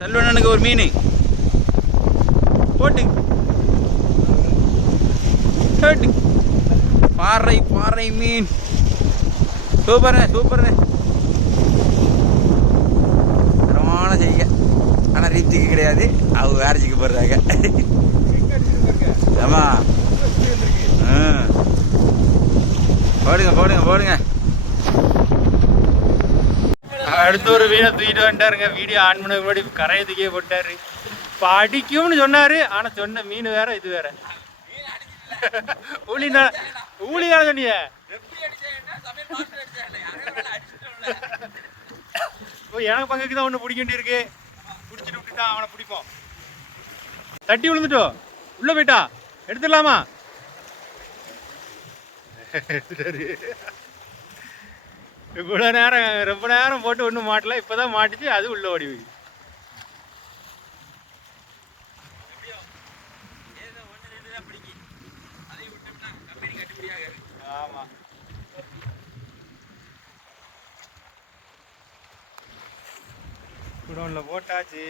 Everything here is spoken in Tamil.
செல்வனனுக்கு ஒரு மீன் போட்டு பாறை பாறை மீன் சூப்பர்ண்ணே சூப்பர்ண்ணே தரமான செய்ய ஆனால் ரீப்திக்கு கிடையாது அவங்க வேறச்சிக்கு போடுறாங்க ஆமா போடுங்க போடுங்க போடுங்க அடுத்த ஒரு மீனை தூக்கிட்டு வந்துட்டாருங்க வீடியோ ஆன் பண்ண முன்னாடி கரையை தூக்கியே போட்டாரு இப்போ அடிக்கும்னு சொன்னாரு ஆனால் சொன்ன மீன் வேற இது வேற ஊழியா சொன்னிய எனக்கு பங்குக்கு தான் ஒன்று பிடிக்க வேண்டியிருக்கு பிடிச்சிட்டு விட்டுட்டா அவனை பிடிப்போம் தட்டி விழுந்துட்டோ உள்ள போயிட்டா எடுத்துடலாமா எடுத்துட்டாரு இவ்வளோ நேரம் ரொம்ப நேரம் போட்டு ஒன்றும் மாட்டல இப்போதான் மாட்டிச்சு அது உள்ள ஓடி போய் ஆமாம் குடோனில் போட்டாச்சு